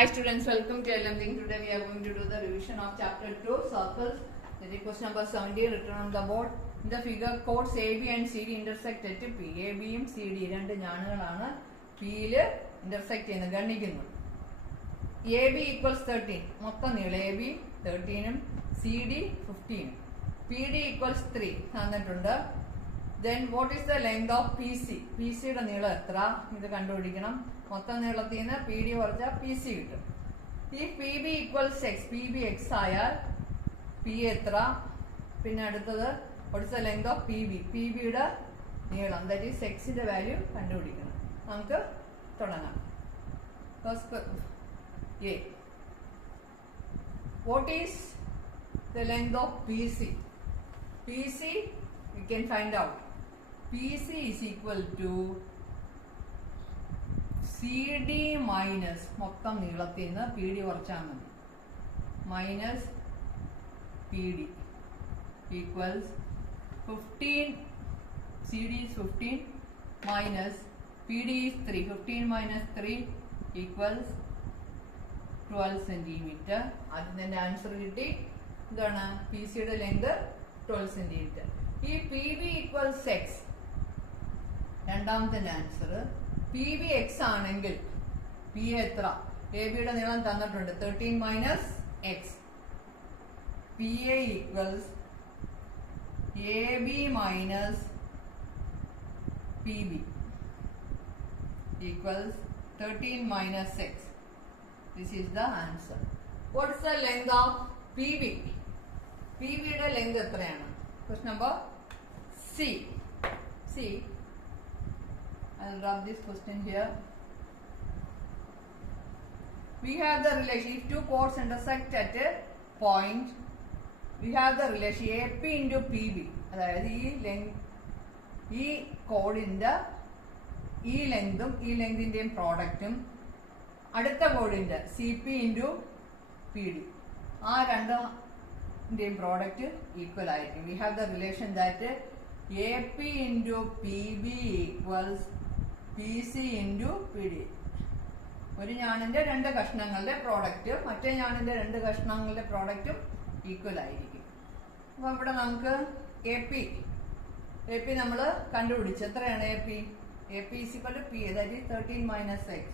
Hi students, welcome to LMThing. Today we are going to do the revision of chapter 2, circles. That is question number 70 written on the board. In the figure, chords AB and CD intersect at P. AB and CD രണ്ട് ഞാനുകളാണ് P-ൽ intersect ചെയ്യുന്നത് ഗണ്ണിക്കുന്നു. AB equals 13. മൊത്തം നീളം AB 13 ഉം CD 15. PD equals 3 തന്നിട്ടുണ്ട്. Then what is the length of PC? PC യുടെ നീളം എത്ര? ഇത് കണ്ടുപിടിക്കണം. മൊത്തം നീളത്തിൽ നിന്ന് PD കുറച്ചാൽ PC കിട്ടും. ഈ PB equals X, PB X ആയാൽ P എത്ര? പിന്നെ അടുത്തത് what is the length of PB? PB യുടെ നീളം, that is X ന്റെ വാല്യൂ കണ്ടുപിടിക്കണം. നമുക്ക് തുടങ്ങാം. First A. What is the length of PC? PC we can find out. PC is equal to CD minus മൊത്തം നീളത്തിൽ നിന്ന് PD കുറച്ചാൽ മതി minus PD equals 15. CD is 15 minus PD is 3. 15 minus 3 equals 12 centimeter. അതിന്റെ answer കിട്ടി. എന്താണ് PC യുടെ length 12 centimeter. ഈ PB equals X, രണ്ടാമത്തെ ആൻസർ. PB X ആണെങ്കിൽ P എത്ര? AB യുടെ നീളം തന്നിട്ടുണ്ട് 13 minus X. PA equals AB minus PB equals 13 minus X. This is the answer. What is the length of PB? PB യുടെ length എത്രയാണ്? Question number C. See, I will rub this question here. We have the relation, if two chords intersect at a point, we have the relation AP into PB. അതായത് ഈ കോഡിന്റെ ഈ ലെങ്തും ഈ ലെങ്തിന്റെയും പ്രോഡക്റ്റും അടുത്ത കോഡിന്റെ CP into PD, ആ രണ്ടിന്റെയും product equal ആയിരിക്കും. We have the relation that AP into PB equals PC into PD. ഒരു ഞാണിന്റെ രണ്ട് കഷ്ണങ്ങളുടെ പ്രോഡക്റ്റ് മറ്റേ ഞാണിന്റെ രണ്ട് കഷ്ണങ്ങളുടെ പ്രോഡക്റ്റും ഈക്വൽ ആയിരിക്കും. അപ്പൊ ഇവിടെ നമുക്ക് AP നമ്മൾ കണ്ടുപിടിച്ചു. എത്രയാണ് AP is equal to P, that is 13 minus X.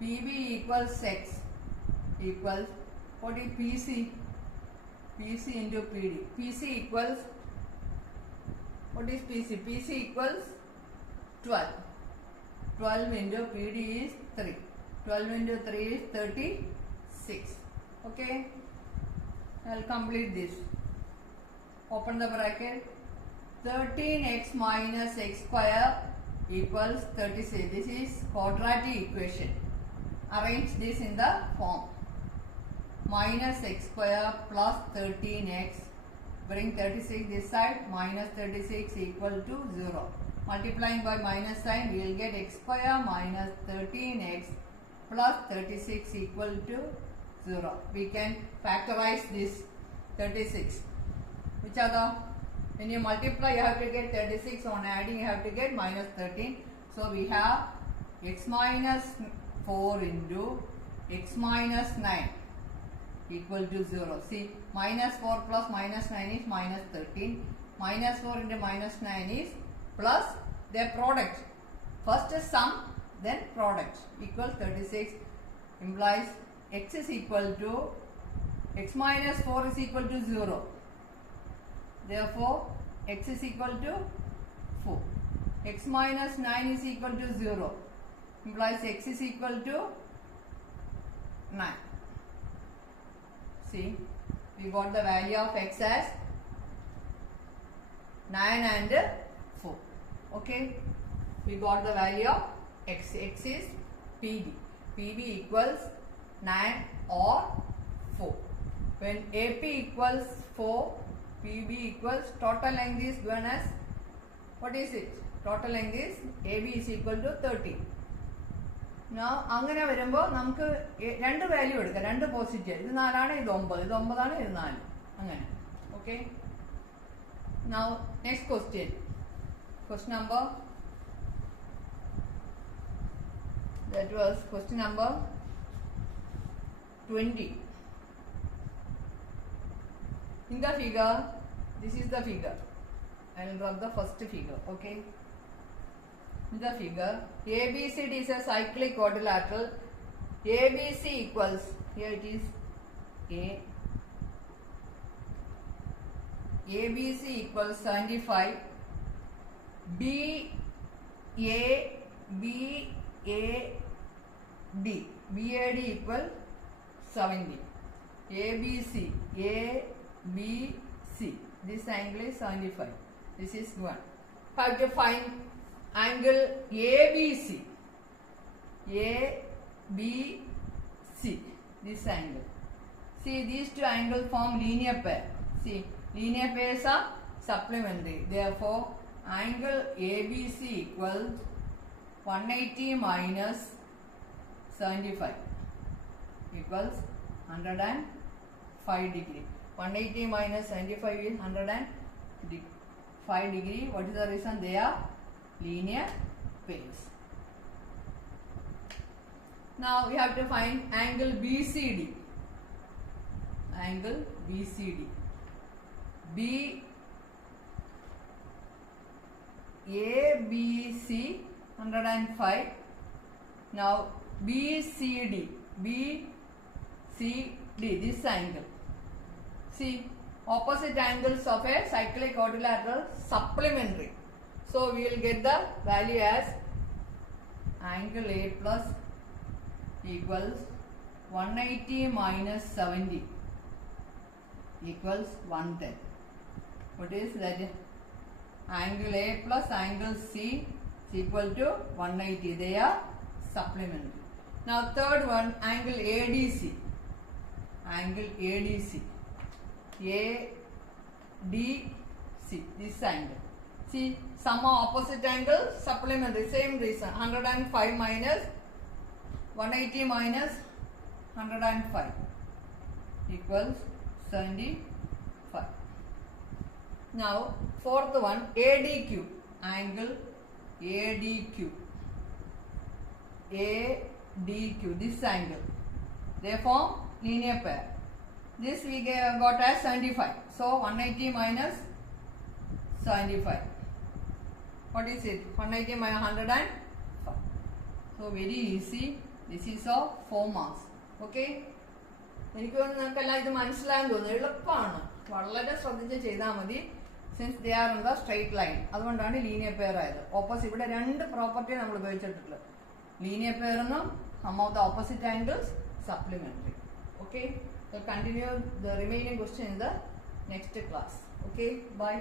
PB equals X equals what is PC into PD. PC equals what is PC? PC equals 12. 12 into PD is 3. 12 into 3 is 36. Okay. I'll complete this. Open the bracket. 13x minus x square equals 36. This is quadratic equation. Arrange this in the form. Minus x square plus 13x. Bring 36 this side. Minus 36 equal to 0. Multiplying by minus sign, we will get x square minus 13x plus 36 equal to 0. We can factorize this 36. Which are the, when you multiply you have to get 36, on adding you have to get minus 13. So we have x minus 4 into x minus 9 equal to 0. See, minus 4 plus minus 9 is minus 13. Minus 4 into minus 9 is plus their product. First is sum, then product equals 36. Implies x is equal to x minus 4 is equal to 0. Therefore, x is equal to 4. X minus 9 is equal to 0. Implies x is equal to 9. See, we got the value of x as 9 and 4. Okay, we got the value of x. X is PB. PB equals 9 or 4. When AP equals 4, PB equals, total length is given as, what is it? Total length is AB is equal to 13. Now, അങ്ങനെ വരുമ്പോൾ നമുക്ക് രണ്ട് value എടുക്കാം, രണ്ട് positive. ഇത് 4 ആണ്, ഇത് 9. ഇത് 9 ആണ്, ഇത് 4. അങ്ങനെ. Okay. Now, next question. Question number, that was question number 20. In the figure, this is the figure. I will draw the first figure. Okay. In the figure, ABCD is a cyclic quadrilateral. ABC equals, here it is A. ABC equals 75. B A B A D. BAD equal 70. ABC A B C. This angle is 75. This is 1. Have to find angle ABC. ABC. This angle. See, these two angles form linear pair. See, linear pairs are supplementary. Therefore, angle ABC equals 180 minus 75 equals 105 degree. 180 minus 75 is 105 degree. What is the reason? They are linear pairs. Now we have to find angle BCD. Angle BCD. ABC 105. Now BCD. This angle. See, opposite angles of a cyclic quadrilateral supplementary. So we will get the value as angle A plus equals 180 minus 70 equals 110. What is that? Angle A plus angle C is equal to 180. They are supplementary. Now third one, angle ADC. Angle ADC. ADC. This angle. See, sum of opposite angles supplementary. Same reason. 105 minus 180 minus 105 equals 75. Now fourth one, ADQ. Angle ADQ. ADQ. This angle. They form linear pair. This we got as 75. So 180 minus 75. What is it? 180 minus 105. So very easy. This is of 4 marks. Okay? എനിക്ക് നിങ്ങൾക്കെല്ലാം ഇത് മനസ്സിലായെന്ന് തോന്നുന്നു. എളുപ്പമാണ്, വളരെ ശ്രദ്ധിച്ച് ചെയ്താൽ മതി. Since they are in the straight line, അതുകൊണ്ടാണ് ലീനിയർ പെയർ ആയത്. ഓപ്പോസിറ്റ് ഇവിടെ രണ്ട് പ്രോപ്പർട്ടി നമ്മൾ ഉപയോഗിച്ചിട്ടുള്ളത്. ലീനിയർ പെയർ എന്നും sum of the opposite angles supplementary. Okay, so continue the remaining question in the next class. Okay, bye.